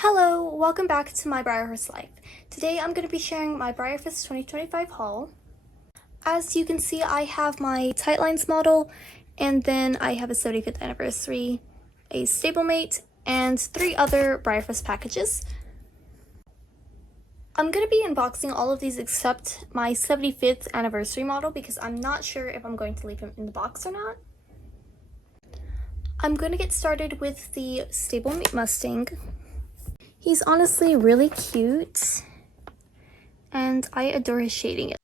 Hello, welcome back to My Breyer Horse Life. Today I'm going to be sharing my BREYERFEST 2025 haul. As you can see, I have my Tightlines model, and then I have a 75th anniversary, a stablemate, and 3 other BREYERFEST packages. I'm going to be unboxing all of these except my 75th anniversary model because I'm not sure if I'm going to leave him in the box or not. I'm going to get started with the stablemate Mustang. He's honestly really cute, and I adore his shading.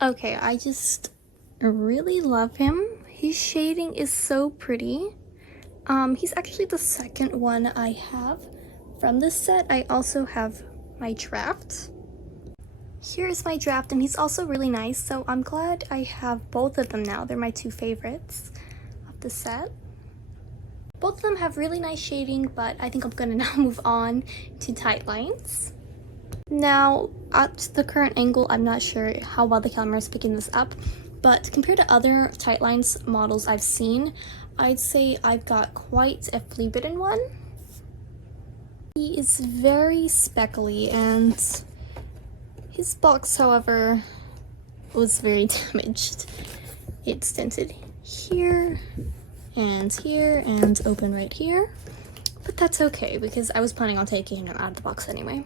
Okay, I just really love him. His shading is so pretty. He's actually the second one I have from this set. I also have my draft. Here's my draft, and he's also really nice, so I'm glad I have both of them now. They're my 2 favorites of the set. Both of them have really nice shading, but I think I'm gonna now move on to Tightlines. Now, at the current angle, I'm not sure how well the camera is picking this up, but compared to other Tightlines models I've seen, I'd say I've got quite a flea-bitten one. He is very speckly, and his box, however, was very damaged. It's dented here, and open right here, but that's okay because I was planning on taking him out of the box anyway.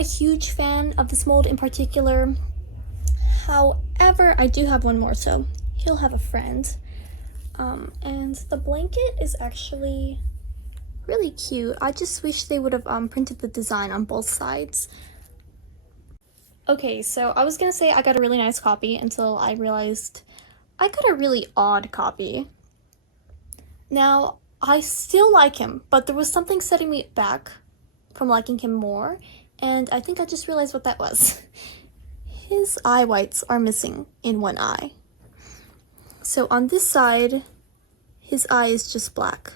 Huge fan of this mold in particular. However, I do have one more, so he'll have a friend. And the blanket is actually really cute. I just wish they would have printed the design on both sides. Okay, so I was gonna say I got a really nice copy until I realized I got a really odd copy. Now, I still like him, but there was something setting me back from liking him more. And I think I just realized what that was. His eye whites are missing in one eye. So on this side, his eye is just black.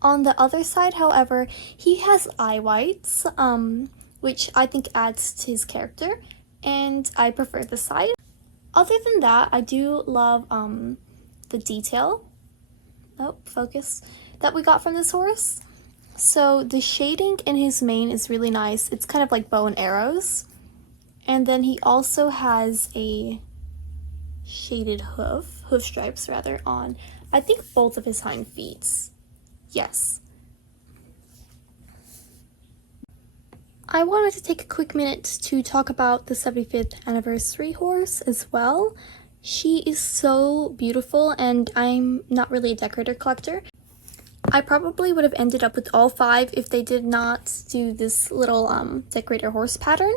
On the other side, however, he has eye whites, which I think adds to his character, and I prefer this side. Other than that, I do love the detail, that we got from this horse. So the shading in his mane is really nice. It's kind of like bow and arrows. And then he also has a shaded hoof stripes rather, on, I think, both of his hind feet. Yes. I wanted to take a quick minute to talk about the 75th anniversary horse as well. She is so beautiful, and I'm not really a decorator collector. I probably would have ended up with all 5 if they did not do this little decorator horse pattern.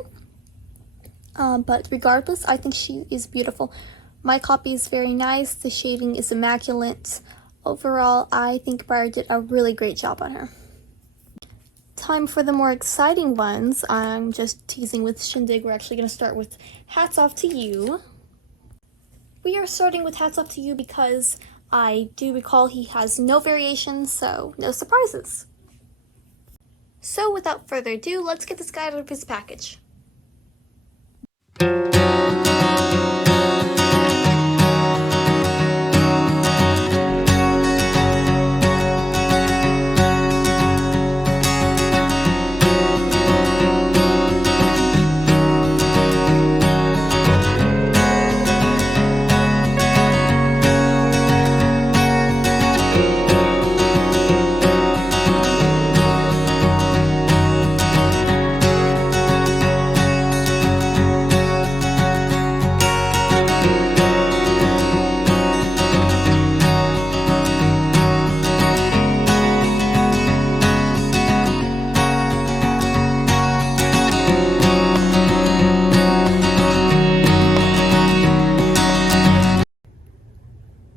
But regardless, I think she is beautiful. My copy is very nice. The shading is immaculate. Overall, I think Breyer did a really great job on her. Time for the more exciting ones. I'm just teasing with Shindig. We're actually going to start with Hats Off to You. We are starting with Hats Off to You because I do recall he has no variations, so no surprises. So without further ado, let's get this guy out of his package.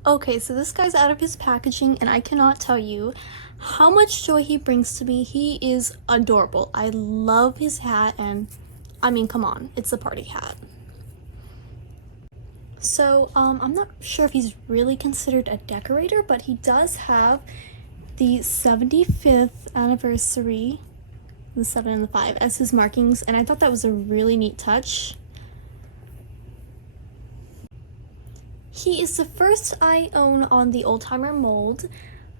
Okay, so this guy's out of his packaging, and I cannot tell you how much joy he brings to me. He is adorable. I love his hat, and I mean, come on, it's a party hat. So, I'm not sure if he's really considered a decorator, but he does have the 75th anniversary, the 7 and the 5, as his markings, and I thought that was a really neat touch. He is the first I own on the old-timer mold.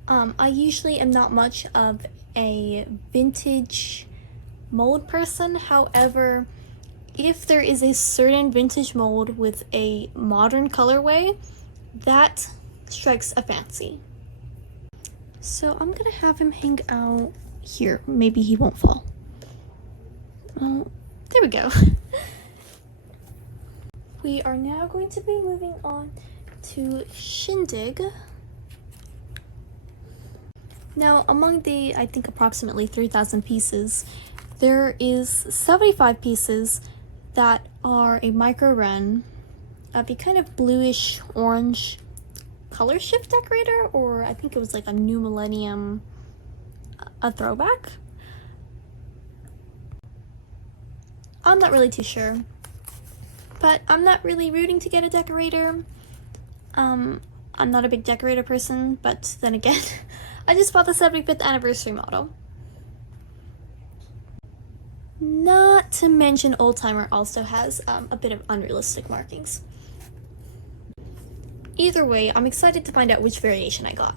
I usually am not much of a vintage mold person. However, if there is a certain vintage mold with a modern colorway, that strikes a fancy. So I'm gonna have him hang out here. Maybe he won't fall. Oh, there we go. We are now going to be moving on to Shindig. Now, among the, I think, approximately 3,000 pieces, there is 75 pieces that are a micro run of a kind of bluish orange color shift decorator, or I think it was like a New Millennium, a throwback. I'm not really too sure, but I'm not really rooting to get a decorator. I'm not a big decorator person, but then again, I just bought the 75th anniversary model. Not to mention Oldtimer also has a bit of unrealistic markings. Either way, I'm excited to find out which variation I got.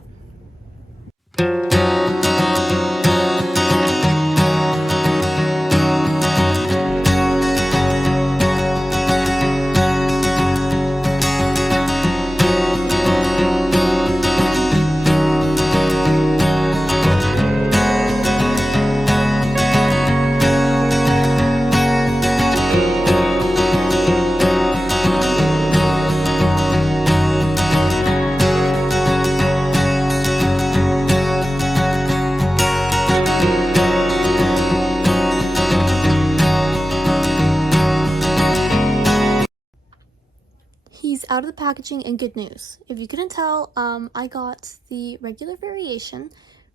He's out of the packaging, and good news. If you couldn't tell, I got the regular variation,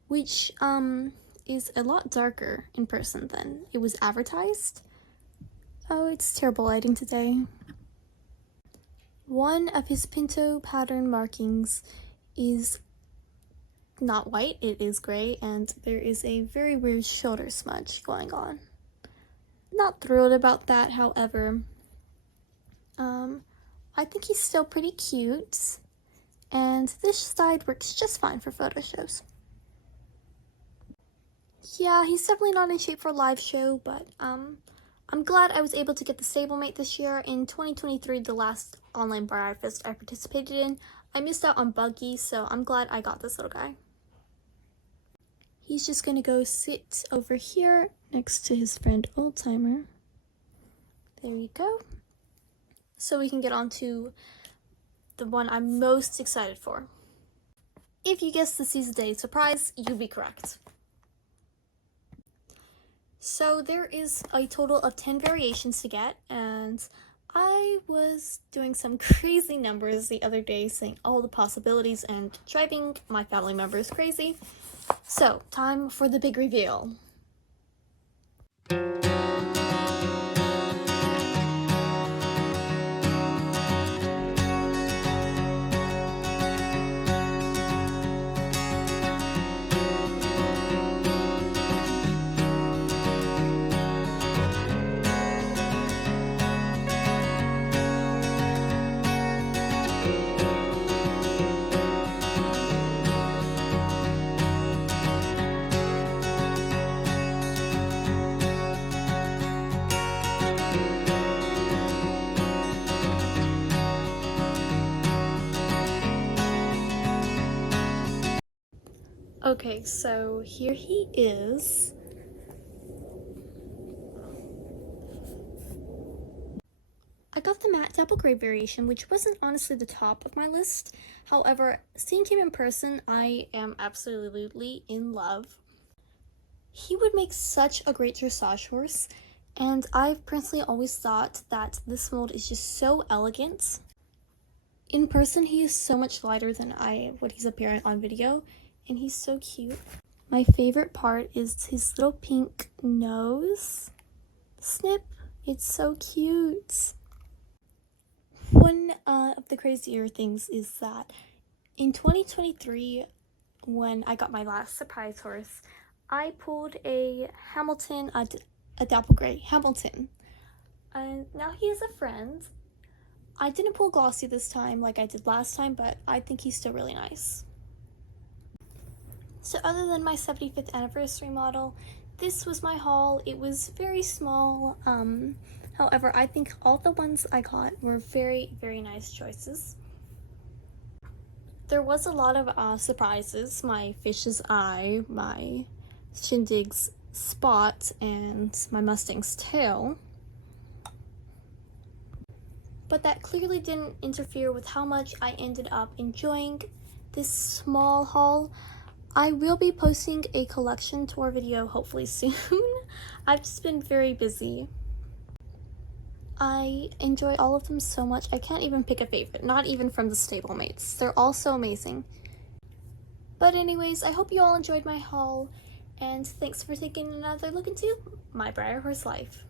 which is a lot darker in person than it was advertised. Oh, it's terrible lighting today. One of his pinto pattern markings is not white, it is gray, and there is a very weird shoulder smudge going on. Not thrilled about that, however. I think he's still pretty cute, and this side works just fine for photo shows. Yeah, he's definitely not in shape for a live show, but I'm glad I was able to get the stablemate this year. In 2023, the last online BREYERFEST I participated in, I missed out on Buggy, so I'm glad I got this little guy. He's just gonna go sit over here next to his friend Oldtimer. There you go. So we can get on to the one I'm most excited for. If you guessed the Season Day surprise, you'd be correct. So there is a total of 10 variations to get, and I was doing some crazy numbers the other day, saying all the possibilities and driving my family members crazy. So, time for the big reveal. Okay, so here he is. I got the matte double gray variation, which wasn't honestly the top of my list. However, seeing him in person, I am absolutely in love. He would make such a great dressage horse, and I've personally always thought that this mold is just so elegant. In person, he is so much lighter than what he's appearing on video, and he's so cute. My favorite part is his little pink nose snip. It's so cute. One of the crazier things is that in 2023, when I got my last surprise horse, I pulled a Hamilton, a dapple gray Hamilton. And now he is a friend. I didn't pull Glossy this time like I did last time, but I think he's still really nice. So other than my 75th anniversary model, this was my haul. It was very small. However, I think all the ones I got were very, very nice choices. There was a lot of surprises. My fish's eye, my Shindig's spot, and my Mustang's tail. But that clearly didn't interfere with how much I ended up enjoying this small haul. I will be posting a collection tour video hopefully soon. I've just been very busy. I enjoy all of them so much. I can't even pick a favorite, not even from the stablemates. They're all so amazing. But anyways, I hope you all enjoyed my haul, and thanks for taking another look into My Breyer Horse Life.